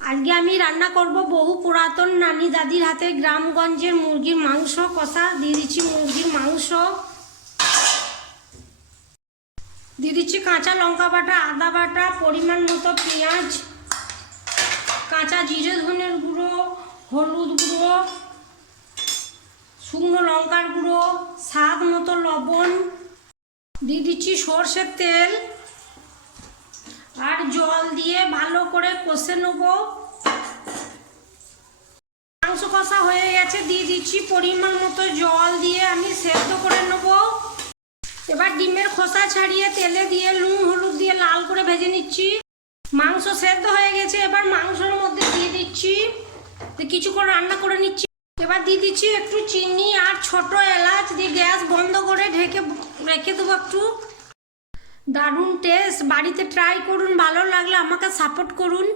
আজকে আমি রান্না করব বহু পুরাতন নানি দাদির হাতে গ্রামগঞ্জের মুরগির মাংস কষা। দিয়ে দিচ্ছি মুরগির মাংস, দিয়ে দিচ্ছি কাঁচা লঙ্কা বাটা, আদা বাটা, পরিমাণ মতো পেঁয়াজ, কাঁচা জিরে ধনের গুঁড়ো, হলুদ গুঁড়ো, শুকনো লঙ্কার গুঁড়ো, স্বাদ মতো লবণ, দিয়ে দিচ্ছি সর্ষের তেল আর জল দিয়ে ভালো করে কষে নেব। মাংস কষা হয়ে গেছে, দিয়ে দিচ্ছি পরিমাণ মতো জল দিয়ে আমি সেদ্ধ করে নেব। এবার ডিমের খোসা ছাড়িয়ে তেলে দিয়ে নুন হলুদ দিয়ে লাল করে ভেজে নিচ্ছি। মাংস সেদ্ধ হয়ে গেছে, এবার মাংসের মধ্যে দিয়ে দিচ্ছি, কিছুক্ষণ রান্না করে নিচ্ছি। এবার দিয়ে দিচ্ছি একটু চিনি আর ছোট এলাচ, দিয়ে গ্যাস বন্ধ করে ঢেকে রেখে দেবো একটু। দারুণ টেস্ট, বাড়িতে ট্রাই করুন, ভালো লাগলে আমাকে সাপোর্ট করুন।